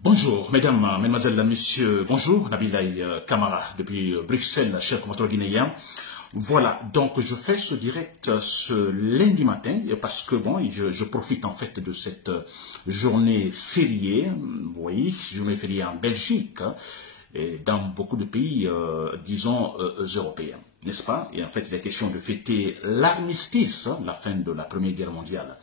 Bonjour, mesdames, mesdemoiselles, messieurs, bonjour, Nabilaï Kamara, depuis Bruxelles, cher compatriote guinéen. Voilà, donc je fais ce direct ce lundi matin, parce que bon, je profite en fait de cette journée fériée, vous voyez, journée fériée en Belgique, et dans beaucoup de pays, disons, européens, n'est-ce pas? Et en fait, il est question de fêter l'armistice, la fin de la Première Guerre mondiale.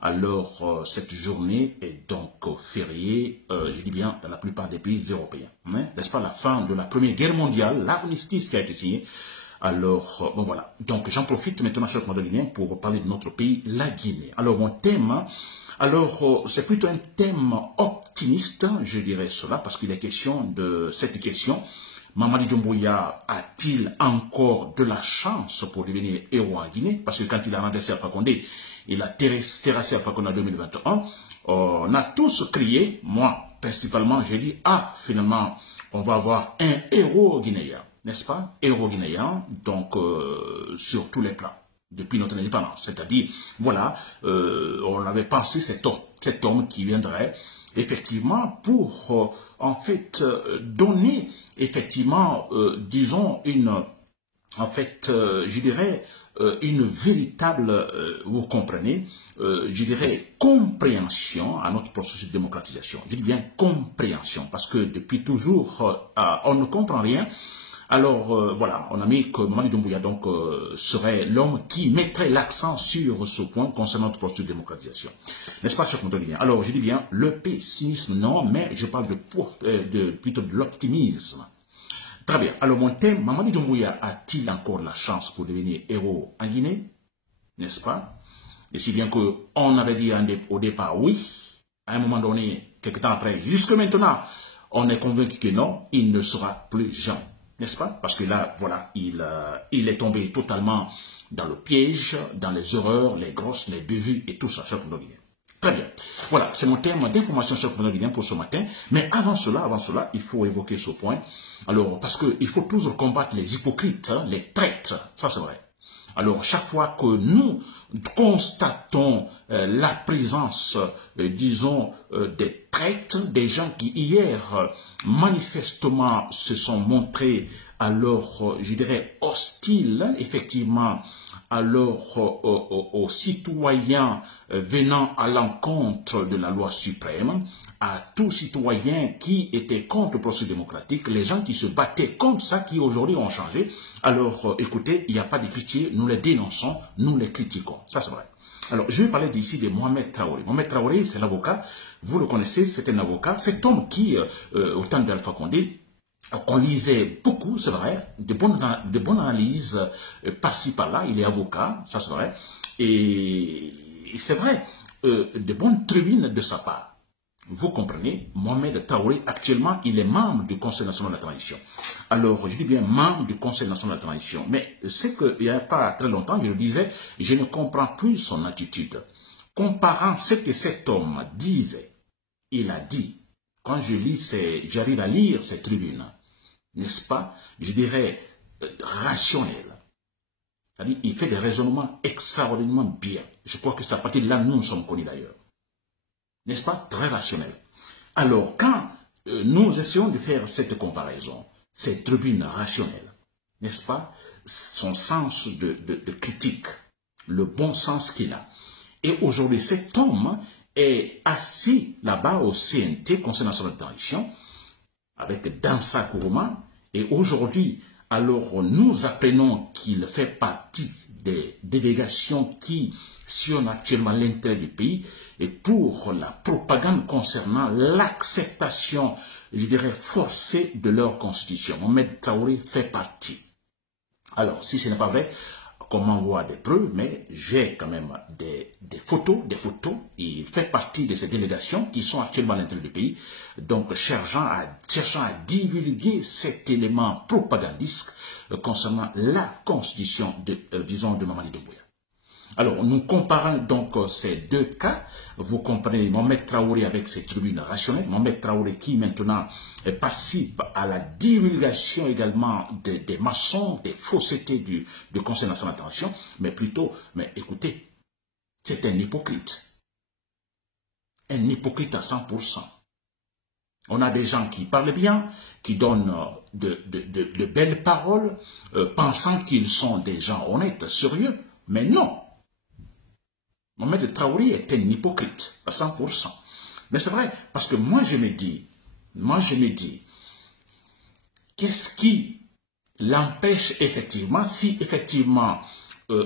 Alors, cette journée est donc fériée, je dis bien, dans la plupart des pays européens. N'est-ce pas, la fin de la Première Guerre mondiale, l'armistice qui a été signé. Alors, bon voilà. Donc, j'en profite maintenant, cher Guinéen, pour parler de notre pays, la Guinée. Alors, mon thème, c'est plutôt un thème optimiste, je dirais cela, parce qu'il est question de cette question. Mamadi Doumbouya a-t-il encore de la chance pour devenir héros en Guinée? Parce que quand il a renversé Alpha Condé, il a terrassé Alpha Condé en 2021. On a tous crié, moi principalement, j'ai dit, ah, finalement, on va avoir un héros guinéen, n'est-ce pas? Héros guinéen, donc sur tous les plans, depuis notre indépendance. C'est-à-dire, voilà, on avait pensé cet homme qui viendrait effectivement pour en fait donner effectivement disons je dirais une véritable vous comprenez je dirais compréhension à notre processus de démocratisation. Je dis bien compréhension parce que depuis toujours on ne comprend rien. Alors voilà, on a mis que Mamadi Doumbouya donc serait l'homme qui mettrait l'accent sur ce point concernant notre processus de démocratisation. N'est-ce pas, cher Guinéen? Alors je dis bien le pessimisme, non, mais je parle plutôt de l'optimisme. Très bien. Alors mon thème, Mamadi Doumbouya a-t-il encore la chance pour devenir héros en Guinée? N'est-ce pas? Et si bien qu'on avait dit au départ oui, à un moment donné, quelques temps après, jusque maintenant, on est convaincu que non, il ne sera plus jamais. N'est-ce pas? Parce que là, voilà, il est tombé totalement dans le piège, dans les erreurs, les grosses, les bévues et tout ça, cher Guinéen. Très bien. Voilà, c'est mon thème d'information, cher Guinéen, pour ce matin. Mais avant cela, il faut évoquer ce point. Alors, parce qu'il faut toujours combattre les hypocrites, les traîtres, ça c'est vrai. Alors, chaque fois que nous constatons la présence, disons, des traîtres, des gens qui hier, manifestement, se sont montrés, alors, je dirais, hostiles, effectivement, alors aux citoyens venant à l'encontre de la loi suprême, à tous citoyens qui étaient contre le processus démocratique, les gens qui se battaient contre ça, qui aujourd'hui ont changé. Alors, écoutez, il n'y a pas de pitié, nous les dénonçons, nous les critiquons. Ça, c'est vrai. Alors, je vais parler d'ici de Mohamed Traoré. Mohamed Traoré, c'est l'avocat, vous le connaissez, c'est un avocat, cet homme qui, au temps d'Alpha Condé, qu'on lisait beaucoup, c'est vrai, de bonnes analyses par-ci par-là, il est avocat, ça c'est vrai, et c'est vrai, de bonnes tribunes de sa part. Vous comprenez, Mohamed Traoré, actuellement, il est membre du Conseil national de la transition. Alors, je dis bien membre du Conseil national de la transition, mais c'est qu'il n'y a pas très longtemps, je le disais, je ne comprends plus son attitude. Comparant ce que cet homme disait, il a dit, quand j'arrive à lire ces tribunes, n'est-ce pas, je dirais, rationnel. C'est-à-dire, il fait des raisonnements extraordinairement bien. Je crois que c'est à partir de là, nous sommes connus d'ailleurs. N'est-ce pas, très rationnel. Alors, quand nous essayons de faire cette comparaison, cette tribune rationnelle, n'est-ce pas, son sens de critique, le bon sens qu'il a. Et aujourd'hui, cet homme est assis là-bas au CNT, Conseil national de transition, avec Dansa Kourouma, et aujourd'hui, alors nous apprenons qu'il fait partie des délégations qui sillonnent actuellement l'intérêt du pays et pour la propagande concernant l'acceptation, je dirais, forcée de leur constitution. Mohamed Traoré fait partie. Alors, si ce n'est pas vrai, qu'on m'envoie des preuves, mais j'ai quand même des photos. Il fait partie de ces délégations qui sont actuellement à l'intérieur du pays, donc cherchant à divulguer cet élément propagandiste concernant la constitution disons, de Mamadi Doumbouya. Alors, nous comparons donc ces deux cas. Vous comprenez Mohamed Traoré avec ses tribunes rationnelles. Mohamed Traoré qui maintenant participe à la divulgation également des maçons, des faussetés du Conseil national de transition. Mais plutôt, mais écoutez, c'est un hypocrite. Un hypocrite à 100%. On a des gens qui parlent bien, qui donnent de belles paroles, pensant qu'ils sont des gens honnêtes, sérieux. Mais non. Mohamed Traoré est un hypocrite, à 100%. Mais c'est vrai, parce que moi je me dis, qu'est-ce qui l'empêche effectivement, si effectivement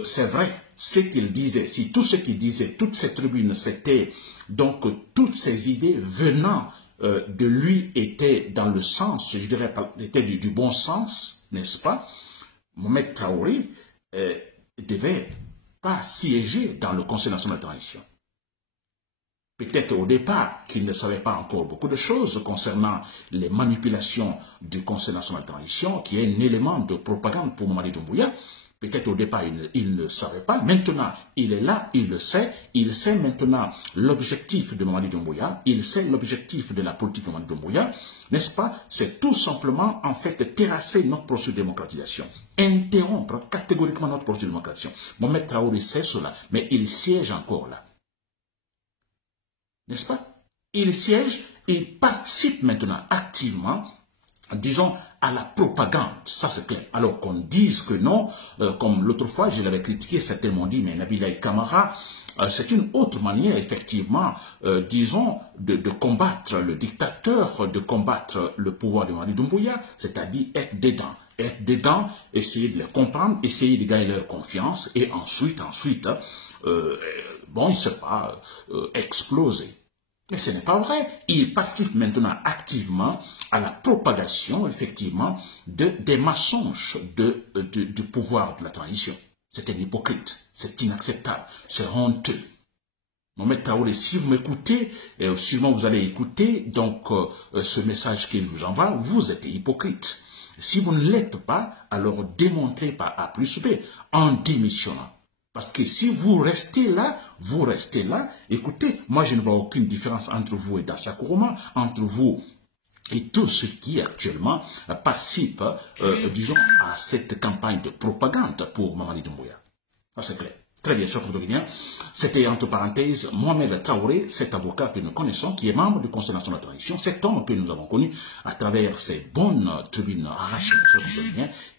c'est vrai ce qu'il disait, si tout ce qu'il disait, toute cette tribune, c'était donc toutes ces idées venant de lui étaient dans le sens, je dirais, étaient du bon sens, n'est-ce pas? Mohamed Traoré devait pas siéger dans le Conseil national de transition. Peut-être au départ qu'il ne savait pas encore beaucoup de choses concernant les manipulations du Conseil national de transition, qui est un élément de propagande pour Mamadi Doumbouya. Peut-être au départ il ne savait pas. Maintenant, il est là, il le sait. Il sait maintenant l'objectif de Mamadi Doumbouya. Il sait l'objectif de la politique de Mamadi Doumbouya. N'est-ce pas? C'est tout simplement, en fait, terrasser notre processus de démocratisation. Interrompre catégoriquement notre processus de démocratisation. Mohamed Traoré sait cela, mais il siège encore là. N'est-ce pas? Il siège, il participe maintenant activement, disons, à la propagande. Ça, c'est clair. Alors qu'on dise que non, comme l'autre fois, je l'avais critiqué, certains m'ont dit, mais Nabilaï Kamara, c'est une autre manière, effectivement, disons, de combattre le dictateur, de combattre le pouvoir de Mamadi Doumbouya, c'est-à-dire être dedans, essayer de les comprendre, essayer de gagner leur confiance, et ensuite, bon, il ne sait pas exploser. Mais ce n'est pas vrai. Il participe maintenant activement à la propagation, effectivement, des mensonges du pouvoir de la transition. C'est un hypocrite. C'est inacceptable. C'est honteux. Mohamed Traoré, si vous m'écoutez, sûrement vous allez écouter donc ce message qu'il vous envoie, vous êtes hypocrite. Si vous ne l'êtes pas, alors démontrez par A plus B en démissionnant. Parce que si vous restez là, écoutez, moi je ne vois aucune différence entre vous et Dacia Kourouma, entre vous et tous ceux qui actuellement participent, disons, à cette campagne de propagande pour Mamadi Doumbouya. Ça c'est clair. Très bien, chers Guinéens. C'était entre parenthèses Mohamed Traoré, cet avocat que nous connaissons, qui est membre du Conseil national de transition, cet homme que nous avons connu à travers ces bonnes tribunes arrachées,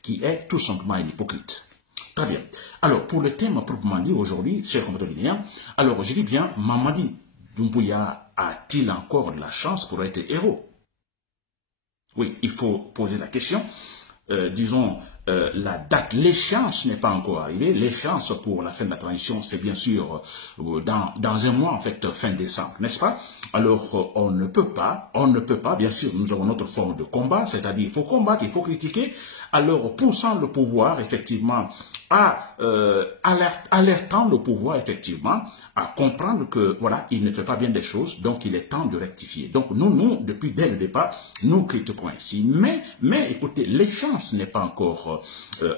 qui est tout simplement un hypocrite. Très bien. Alors, pour le thème proprement dit aujourd'hui, chers Guinéens, alors je dis bien, Mamadi Doumbouya a-t-il encore de la chance pour être héros? Oui, il faut poser la question. Disons, la date, l'échéance n'est pas encore arrivée. L'échéance pour la fin de la transition, c'est bien sûr dans un mois, en fait, fin décembre, n'est-ce pas? Alors, on ne peut pas, bien sûr, nous avons notre forme de combat, c'est-à-dire il faut combattre, il faut critiquer, alors poussant le pouvoir, effectivement, alertant le pouvoir, effectivement, à comprendre que, voilà, il ne fait pas bien des choses, donc il est temps de rectifier. Donc, nous, depuis dès le départ, nous critiquons ainsi. Mais écoutez, l'échéance n'est pas encore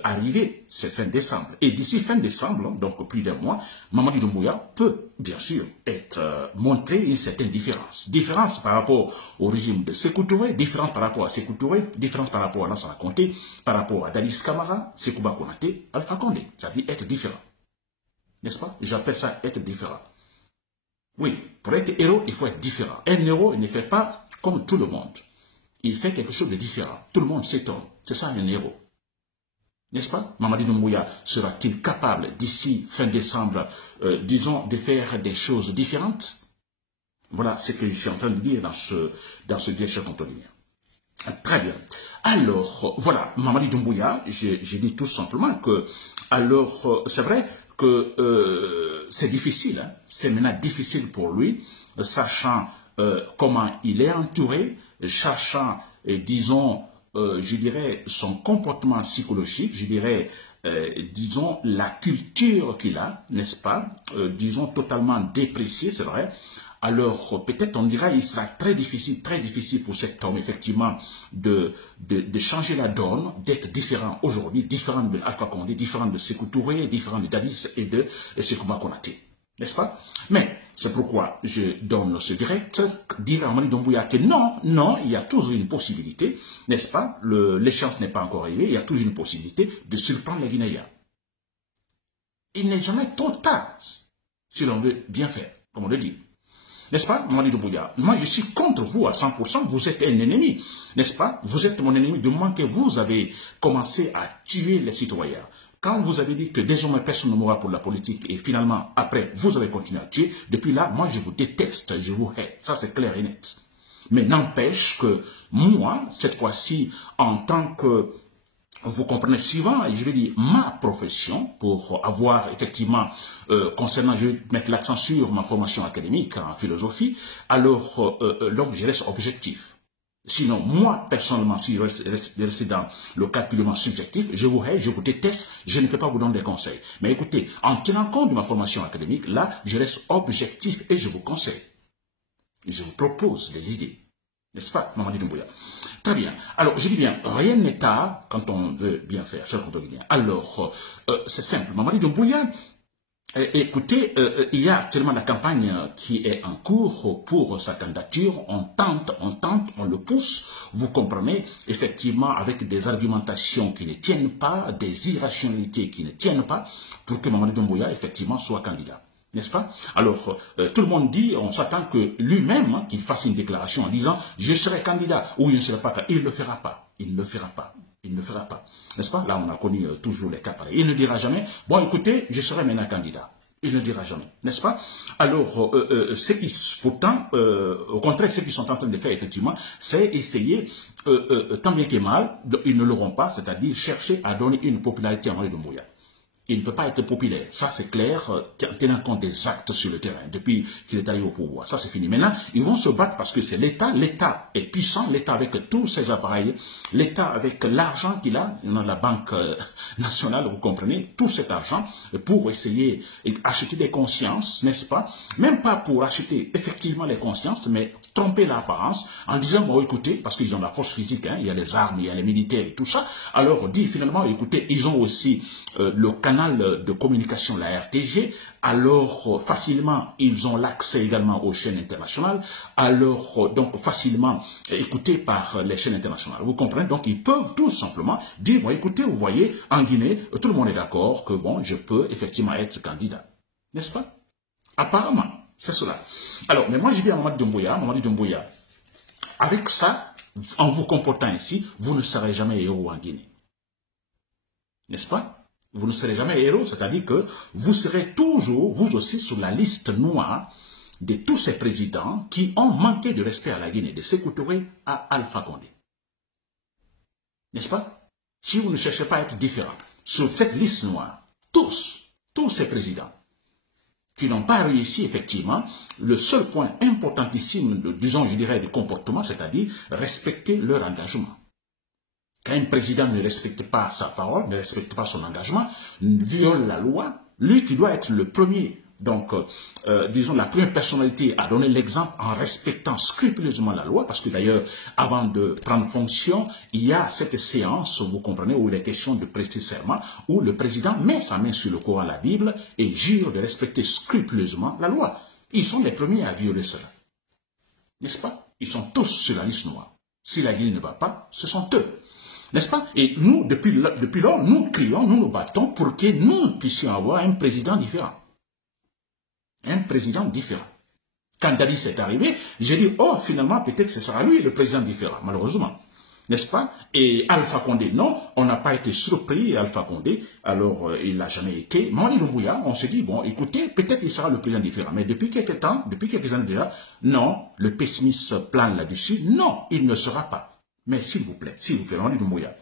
arrivée, c'est fin décembre. Et d'ici fin décembre, donc plus d'un mois, Mamadi Doumbouya peut, bien sûr, être montré une certaine différence. Différence par rapport au régime de Sékou Touré, différence par rapport à Sékou Touré, différence par rapport à Lansana Conté, par rapport à Dadis Camara, Sekouba Konaté, Alpha Condé. Ça veut dire être différent. N'est-ce pas? J'appelle ça être différent. Oui, pour être héros, il faut être différent. Un héros, il ne fait pas comme tout le monde. Il fait quelque chose de différent. Tout le monde s'étonne. C'est ça un héros. N'est-ce pas? Mamadi Doumbouya sera-t-il capable d'ici fin décembre, disons, de faire des choses différentes? Voilà ce que je suis en train de dire dans ce direct contenu. Très bien. Alors, voilà, Mamadi Doumbouya, je dis tout simplement que, alors, c'est vrai que c'est difficile, hein? C'est maintenant difficile pour lui, sachant comment il est entouré, sachant, disons, je dirais, son comportement psychologique, je dirais, disons, la culture qu'il a, n'est-ce pas, disons, totalement dépréciée, c'est vrai. Alors, peut-être on dira qu'il sera très difficile pour cet homme, effectivement, de changer la donne, d'être différent aujourd'hui, différent de Alpha Condé, différent de Sékou Touré, différent de Dadis et de Sekouba Konaté. N'est-ce pas? Mais c'est pourquoi je donne ce direct, dire à Mamadi Doumbouya que non, il y a toujours une possibilité, n'est-ce pas? L'échéance n'est pas encore arrivée, il y a toujours une possibilité de surprendre les Guinéens. Il n'est jamais trop tard, si l'on veut bien faire, comme on le dit. N'est-ce pas, Mamadi Doumbouya? Moi, je suis contre vous à 100%, vous êtes un ennemi, n'est-ce pas? Vous êtes mon ennemi du moment que vous avez commencé à tuer les citoyens. Quand vous avez dit que désormais personne ne mourra pour la politique et finalement, après, vous avez continué à tuer, depuis là, moi, je vous déteste, je vous hais. Ça, c'est clair et net. Mais n'empêche que moi, cette fois-ci, en tant que, vous comprenez, suivant, je vais dire, ma profession, pour avoir effectivement, concernant, je vais mettre l'accent sur ma formation académique en philosophie, alors, donc, je reste objectif. Sinon, moi, personnellement, si je reste dans le cadre purement subjectif, je vous hais, je vous déteste, je ne peux pas vous donner des conseils. Mais écoutez, en tenant compte de ma formation académique, là, je reste objectif et je vous conseille. Je vous propose des idées. N'est-ce pas, Mamadi Doumbouya? Très bien. Alors, je dis bien, rien n'est tard quand on veut bien faire. Alors, c'est simple. Mamadi Doumbouya, écoutez, il y a actuellement la campagne qui est en cours pour sa candidature. On tente, on le pousse. Vous comprenez, effectivement, avec des argumentations qui ne tiennent pas, des irrationalités qui ne tiennent pas, pour que Mamadi Doumbouya, effectivement, soit candidat. N'est-ce pas? Alors, tout le monde dit, on s'attend que lui-même, qu'il fasse une déclaration en disant « je serai candidat » ou « il ne sera pas candidat ». Il ne le fera pas. Il ne le fera pas. Il ne le fera pas. N'est-ce pas? Là, on a connu toujours les cas pareils. Il ne dira jamais « bon, écoutez, je serai maintenant candidat ». Il ne le dira jamais. N'est-ce pas? Alors, pourtant, au contraire, ce qu'ils sont en train de faire, effectivement, c'est essayer, tant bien que mal, ils ne l'auront pas, c'est-à-dire chercher à donner une popularité à Mamadi Doumbouya. Il ne peut pas être populaire. Ça, c'est clair, tenant compte des actes sur le terrain, depuis qu'il est arrivé au pouvoir. Ça, c'est fini. Maintenant, ils vont se battre parce que c'est l'État. L'État est puissant, l'État avec tous ses appareils, l'État avec l'argent qu'il a, dans la Banque nationale, vous comprenez, tout cet argent pour essayer d'acheter des consciences, n'est-ce pas? Même pas pour acheter effectivement les consciences, mais tromper l'apparence en disant, bon, écoutez, parce qu'ils ont la force physique, hein, il y a les armes, il y a les militaires et tout ça, alors dit finalement, écoutez, ils ont aussi le canal de communication, la RTG, alors facilement, ils ont l'accès également aux chaînes internationales, alors donc facilement écoutés par les chaînes internationales. Vous comprenez? Donc ils peuvent tout simplement dire, bon, écoutez, vous voyez, en Guinée, tout le monde est d'accord que, bon, je peux effectivement être candidat. N'est-ce pas? Apparemment. C'est cela. Alors, mais moi, je dis à Mamadi Doumbouya, avec ça, en vous comportant ainsi, vous ne serez jamais héros en Guinée. N'est-ce pas? Vous ne serez jamais héros, c'est-à-dire que vous serez toujours, vous aussi, sur la liste noire de tous ces présidents qui ont manqué de respect à la Guinée, de Sékou Touré à Alpha Condé. N'est-ce pas? Si vous ne cherchez pas à être différent, sur cette liste noire, tous ces présidents, qui n'ont pas réussi, effectivement, le seul point importantissime, disons, je dirais, du comportement, c'est-à-dire respecter leur engagement. Quand un président ne respecte pas sa parole, ne respecte pas son engagement, viole la loi, lui qui doit être le premier, donc, disons, la première personnalité à donner l'exemple en respectant scrupuleusement la loi, parce que d'ailleurs, avant de prendre fonction, il y a cette séance, vous comprenez, où il est question de prêter serment, où le président met sa main sur le Coran, la Bible, et jure de respecter scrupuleusement la loi. Ils sont les premiers à violer cela. N'est-ce pas? Ils sont tous sur la liste noire. Si la Guinée ne va pas, ce sont eux. N'est-ce pas? Et nous, depuis lors, nous crions, nous nous battons pour que nous puissions avoir un président différent. Un président différent. Quand Dadis est arrivé, j'ai dit, oh, finalement, peut-être que ce sera lui le président différent, malheureusement. N'est-ce pas? Et Alpha Condé, non, on n'a pas été surpris, Alpha Condé, alors il n'a jamais été. Mamadi Doumbouya, on s'est dit, bon, écoutez, peut-être qu'il sera le président différent. Mais depuis quelques temps, depuis quelques années déjà, non, le pessimisme plane là-dessus, non, il ne sera pas. Mais s'il vous plaît, Mamadi Doumbouya,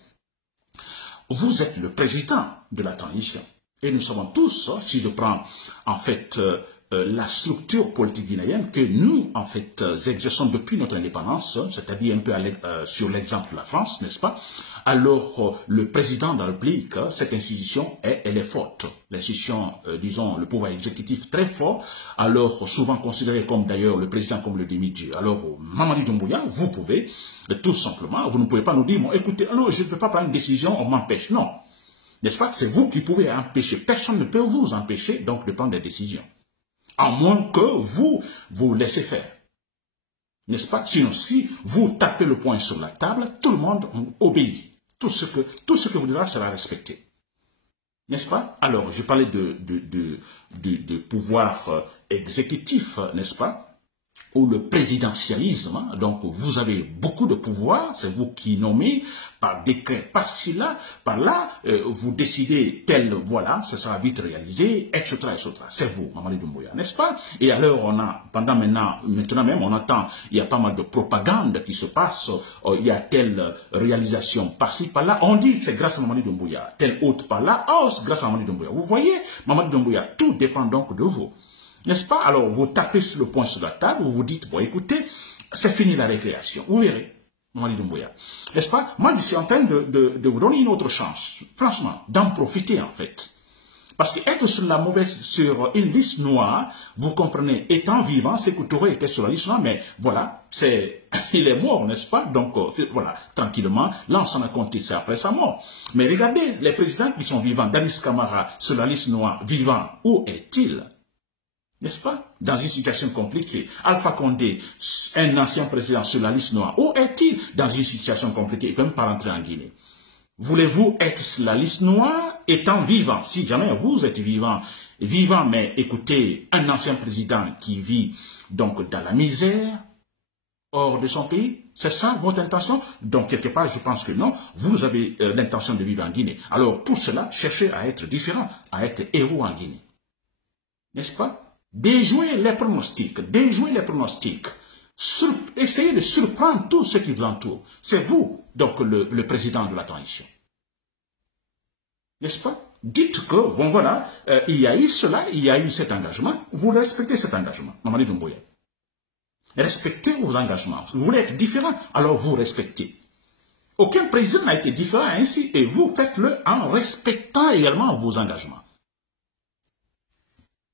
vous êtes le président de la transition. Et nous savons tous, si je prends en fait la structure politique guinéenne que nous, en fait, exerçons depuis notre indépendance, c'est-à-dire un peu sur l'exemple de la France, n'est-ce pas? Alors, le président de la République, cette institution, elle est forte. L'institution, disons, le pouvoir exécutif très fort, alors souvent considéré comme d'ailleurs le président comme le demi-dieu. Alors, Mamadi Doumbouya, vous pouvez, tout simplement, vous ne pouvez pas nous dire, bon, écoutez, alors je ne peux pas prendre une décision, on m'empêche. Non. N'est-ce pas? C'est vous qui pouvez empêcher. Personne ne peut vous empêcher, donc, de prendre des décisions. À moins que vous laissez faire. N'est-ce pas? Sinon, si vous tapez le poing sur la table, tout le monde obéit. Tout ce que vous direz sera respecté. N'est-ce pas? Alors, je parlais de pouvoir exécutif, n'est-ce pas? ou le présidentialisme, hein. Donc vous avez beaucoup de pouvoir, c'est vous qui nommez par décret, par-ci là, par-là, vous décidez tel, voilà, ça sera vite réalisé, etc., etc. C'est vous, Mamadi Doumbouya, n'est-ce pas? Et alors on a, maintenant même, on entend, il y a pas mal de propagande qui se passe, il y a telle réalisation par-ci, par-là, on dit que c'est grâce à Mamadi Doumbouya, telle autre par-là, oh, c'est grâce à Mamadi Doumbouya. Vous voyez, Mamadi Doumbouya, tout dépend donc de vous. N'est-ce pas? Alors, vous tapez sur le poing sur la table, vous vous dites, bon, écoutez, c'est fini la récréation. Vous verrez, Mamadi Doumbouya. N'est-ce pas? Moi, je suis en train de vous donner une autre chance, franchement, d'en profiter, en fait. Parce qu'être sur une liste noire, vous comprenez, étant vivant, c'est que Touré était sur la liste noire, mais voilà, il est mort, n'est-ce pas? Donc, voilà, tranquillement, là, on s'en a compté, c'est après sa mort. Mais regardez, les présidents qui sont vivants, Danis Camara, sur la liste noire, vivant, où est-il? N'est-ce pas? Dans une situation compliquée. Alpha Condé, un ancien président sur la liste noire, où est-il dans une situation compliquée? Il ne peut même pas rentrer en Guinée. Voulez-vous être sur la liste noire étant vivant? Si jamais vous êtes vivant, mais écoutez, un ancien président qui vit donc dans la misère, hors de son pays, c'est ça votre intention? Donc quelque part, je pense que non, vous avez l'intention de vivre en Guinée. Alors pour cela, cherchez à être différent, à être héros en Guinée. N'est-ce pas? Déjouer les pronostics, essayez de surprendre tous ceux qui vous entourent. C'est vous, donc, le président de la transition. N'est-ce pas? Dites que, bon voilà, il y a eu cela, il y a eu cet engagement, vous respectez cet engagement, Mamadi Doumbouya. Respectez vos engagements. Vous voulez être différent, alors vous respectez. Aucun président n'a été différent ainsi, et vous faites-le en respectant également vos engagements.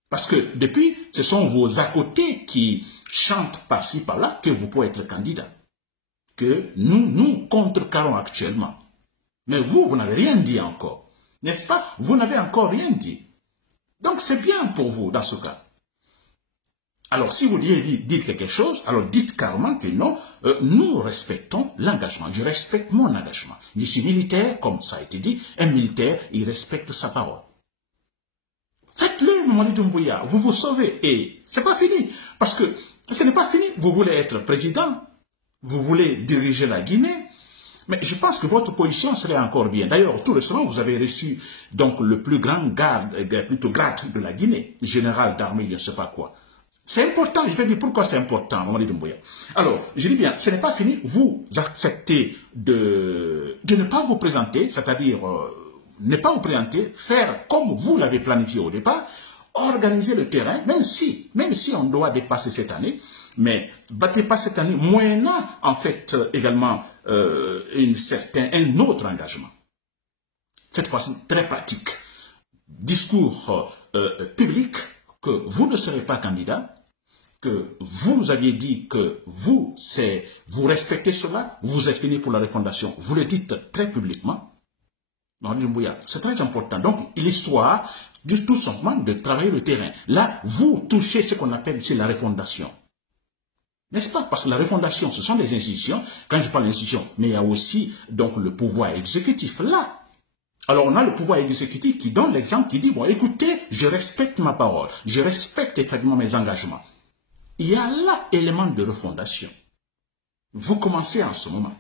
Parce que depuis, ce sont vos à côté qui chantent par-ci, par-là, que vous pouvez être candidat. Que nous contrecarrons actuellement. Mais vous n'avez rien dit encore. N'est-ce pas? Vous n'avez encore rien dit. Donc c'est bien pour vous dans ce cas. Alors si vous dites quelque chose, alors dites carrément que non, nous respectons l'engagement. Je respecte mon engagement. Je suis militaire, comme ça a été dit. Un militaire, il respecte sa parole. Faites-le, Mamadi Doumbouya, vous vous sauvez. Et c'est pas fini. Parce que ce n'est pas fini. Vous voulez être président. Vous voulez diriger la Guinée. Mais je pense que votre position serait encore bien. D'ailleurs, tout récemment, vous avez reçu donc le plus grand grade de la Guinée, général d'armée, je ne sais pas quoi. C'est important, je vais dire pourquoi c'est important, Mamadi Doumbouya. Alors, je dis bien, ce n'est pas fini. Vous acceptez de ne pas vous présenter, c'est-à-dire ne pas vous présenter, faire comme vous l'avez planifié au départ, organiser le terrain, même si on doit dépasser cette année, mais dépasser cette année, moyennant en fait également un autre engagement. Cette fois-ci, très pratique. Discours public, que vous ne serez pas candidat, que vous aviez dit que vous respectez cela, vous êtes fini pour la refondation, vous le dites très publiquement. C'est très important. Donc, l'histoire dit tout simplement de travailler le terrain. Là, vous touchez ce qu'on appelle ici la refondation. N'est-ce pas? Parce que la refondation, ce sont des institutions. Quand je parle d'institutions, mais il y a aussi donc le pouvoir exécutif là. Alors, on a le pouvoir exécutif qui donne l'exemple, qui dit, bon, écoutez, je respecte ma parole, je respecte effectivement mes engagements. Il y a là élément de refondation. Vous commencez en ce moment.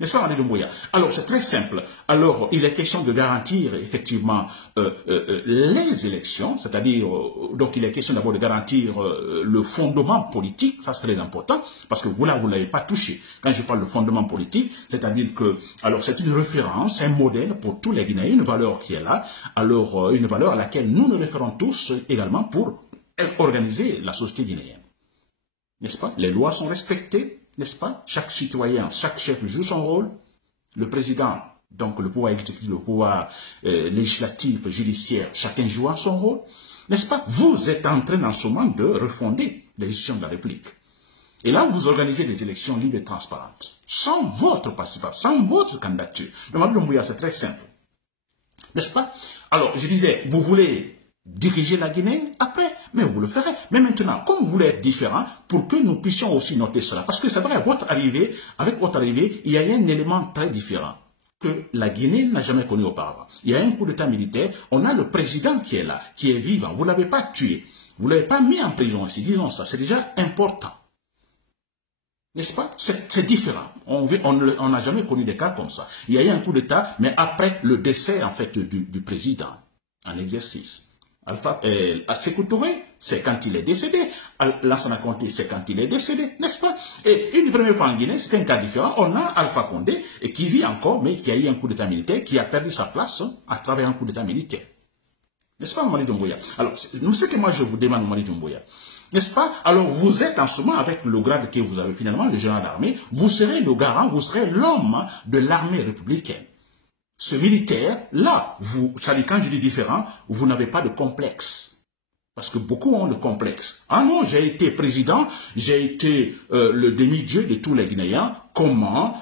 N'est-ce pas, Mamadi Doumbouya? Alors, c'est très simple. Alors, il est question de garantir effectivement les élections, c'est-à-dire, donc il est question d'abord de garantir le fondement politique, ça c'est très important, parce que vous là, vous ne l'avez pas touché. Quand je parle de fondement politique, c'est-à-dire que, alors c'est une référence, un modèle pour tous les Guinéens, une valeur qui est là, alors une valeur à laquelle nous nous référons tous également pour organiser la société guinéenne. N'est-ce pas? Les lois sont respectées. N'est-ce pas? Chaque citoyen, chaque chef joue son rôle. Le président, donc le pouvoir exécutif, le pouvoir législatif, judiciaire, chacun joue son rôle. N'est-ce pas? Vous êtes en train en ce moment de refonder les institutions de la République. Et là, vous organisez des élections libres et transparentes. Sans votre participation, sans votre candidature. Le Mamadi Doumbouya, c'est très simple. N'est-ce pas? Alors, je disais, vous voulez diriger la Guinée après, mais vous le ferez. Mais maintenant, comme vous voulez être différent, pour que nous puissions aussi noter cela, parce que c'est vrai, avec votre arrivée, il y a un élément très différent que la Guinée n'a jamais connu auparavant. Il y a un coup d'état militaire, on a le président qui est là, qui est vivant, vous ne l'avez pas tué, vous ne l'avez pas mis en prison ici, disons ça, c'est déjà important. N'est-ce pas? C'est différent. On n'a jamais connu des cas comme ça. Il y a eu un coup d'État, mais après le décès, en fait, du président en exercice. Sékou Touré, c'est quand il est décédé. Lansana Conté, c'est quand il est décédé, n'est-ce pas? Et une première fois en Guinée, c'est un cas différent. On a Alpha Condé, qui vit encore, mais qui a eu un coup d'État militaire, qui a perdu sa place à travers un coup d'État militaire. N'est-ce pas, Mamadi Doumbouya? Alors, ce que moi je vous demande, Mamadi Doumbouya, n'est-ce pas? Alors, vous êtes en ce moment avec le grade que vous avez finalement, le général d'armée, vous serez le garant, vous serez l'homme de l'armée républicaine. Ce militaire-là, quand je dis différent, vous n'avez pas de complexe. Parce que beaucoup ont le complexe. Ah non, j'ai été président, j'ai été le demi-dieu de tous les Guinéens. Comment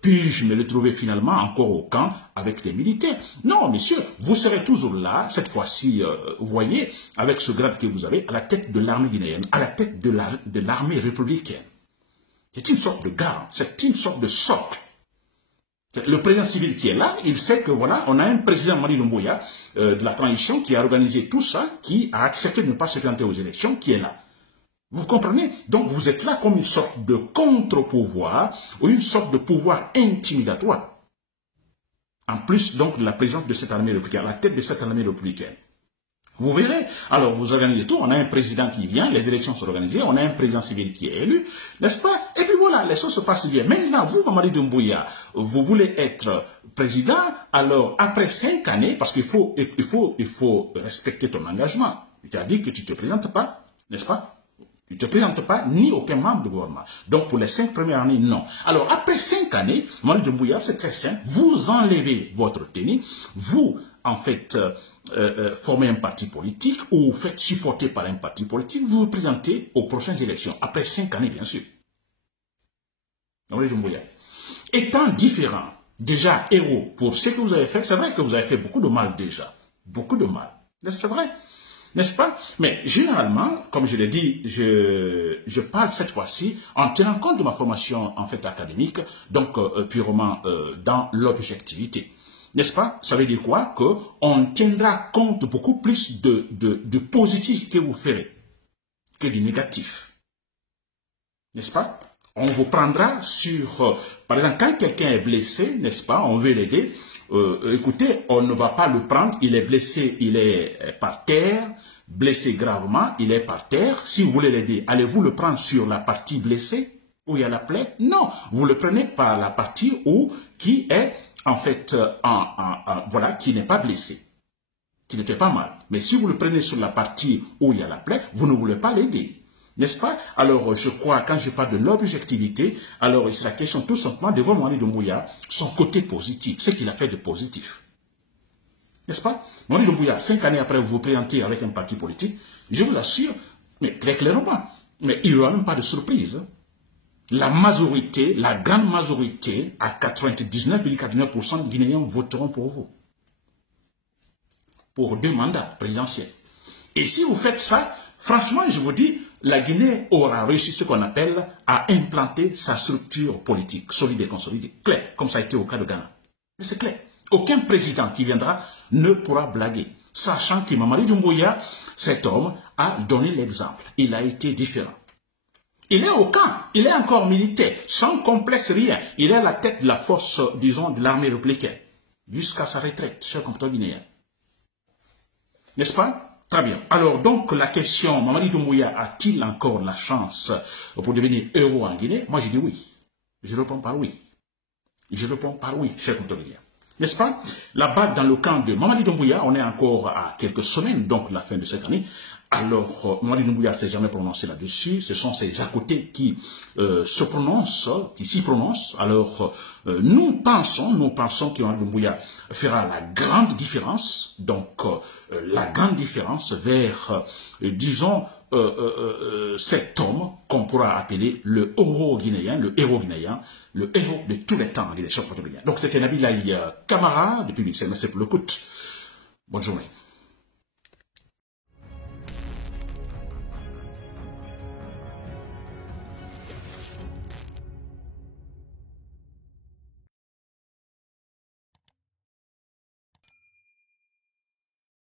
puis-je me le trouver finalement encore au camp avec des militaires? Non, monsieur, vous serez toujours là, cette fois-ci, vous voyez, avec ce grade que vous avez, à la tête de l'armée guinéenne, à la tête de l'armée républicaine. C'est une sorte de garde, c'est une sorte de socle. Le président civil qui est là, il sait que voilà, on a un président Mamadi Doumbouya de la transition qui a organisé tout ça, qui a accepté de ne pas se présenter aux élections, qui est là. Vous comprenez? Donc vous êtes là comme une sorte de contre-pouvoir ou une sorte de pouvoir intimidatoire. En plus donc de la présence de cette armée républicaine, à la tête de cette armée républicaine. Vous verrez, alors vous organisez tout, on a un président qui vient, les élections sont organisées, on a un président civil qui est élu, n'est-ce pas? Et puis voilà, les choses se passent bien. Maintenant, vous, Mamadi Doumbouya, vous voulez être président, alors après 5 années, parce qu'il faut respecter ton engagement. Tu as dit que tu ne te présentes pas, n'est-ce pas? Tu ne te présentes pas, ni aucun membre du gouvernement. Donc pour les 5 premières années, non. Alors après 5 années, Mamadi Doumbouya, c'est très simple, vous enlevez votre tenue, vous en fait, formez un parti politique ou vous faites supporter par un parti politique, vous vous présentez aux prochaines élections, après 5 années, bien sûr. Étant différent, déjà héros pour ce que vous avez fait, c'est vrai que vous avez fait beaucoup de mal déjà. Beaucoup de mal. C'est vrai. N'est-ce pas? Mais généralement, comme je l'ai dit, je parle cette fois-ci en tenant compte de ma formation en fait académique, donc purement dans l'objectivité. N'est-ce pas? Ça veut dire quoi? Qu'on tiendra compte beaucoup plus de positif que vous ferez que du négatif. N'est-ce pas? On vous prendra sur... par exemple, quand quelqu'un est blessé, n'est-ce pas? On veut l'aider. Écoutez, on ne va pas le prendre. Il est blessé, il est par terre. Blessé gravement, il est par terre. Si vous voulez l'aider, allez-vous le prendre sur la partie blessée où il y a la plaie? Non. Vous le prenez par la partie qui est... en fait, voilà, qui n'est pas blessé, qui ne fait pas mal. Mais si vous le prenez sur la partie où il y a la plaie, vous ne voulez pas l'aider. N'est-ce pas? Alors, je crois, quand je parle de l'objectivité, alors c'est la question tout simplement de voir Mamadi Doumbouya, son côté positif, ce qu'il a fait de positif. N'est-ce pas? Mamadi Doumbouya, 5 années après, vous vous présentez avec un parti politique, je vous assure, mais très clairement, mais il n'y aura même pas de surprise. La majorité, la grande majorité, à 99,99% de Guinéens voteront pour vous. Pour 2 mandats présidentiels. Et si vous faites ça, franchement, je vous dis, la Guinée aura réussi ce qu'on appelle à implanter sa structure politique, solide et consolidée. Clair, comme ça a été au cas de Ghana. Mais c'est clair. Aucun président qui viendra ne pourra blaguer. Sachant que Mamadi Doumbouya, cet homme, a donné l'exemple. Il a été différent. Il est au camp, il est encore militaire, sans complexe, rien. Il est à la tête de la force, disons, de l'armée républicaine, jusqu'à sa retraite, cher compatriote guinéen. N'est-ce pas? Très bien. Alors, donc, la question, Mamadi Doumbouya a-t-il encore la chance pour devenir héros en Guinée? Moi, je dis oui. Je réponds par oui. Je réponds par oui, cher compatriote guinéen. N'est-ce pas? Là-bas, dans le camp de Mamadi Doumbouya, on est encore à quelques semaines, donc la fin de cette année. Alors, Mamadi Doumbouya ne s'est jamais prononcé là-dessus. Ce sont ses à côté qui se prononcent, qui s'y prononcent. Alors, nous pensons que Mamadi Doumbouya fera la grande différence. Donc, la grande différence vers, disons, cet homme qu'on pourra appeler le héros guinéen, le héros de tous les temps en Guinée. Donc, c'était Nabil Kamara, depuis Bruxelles. Merci pour l'écoute. Bonne journée.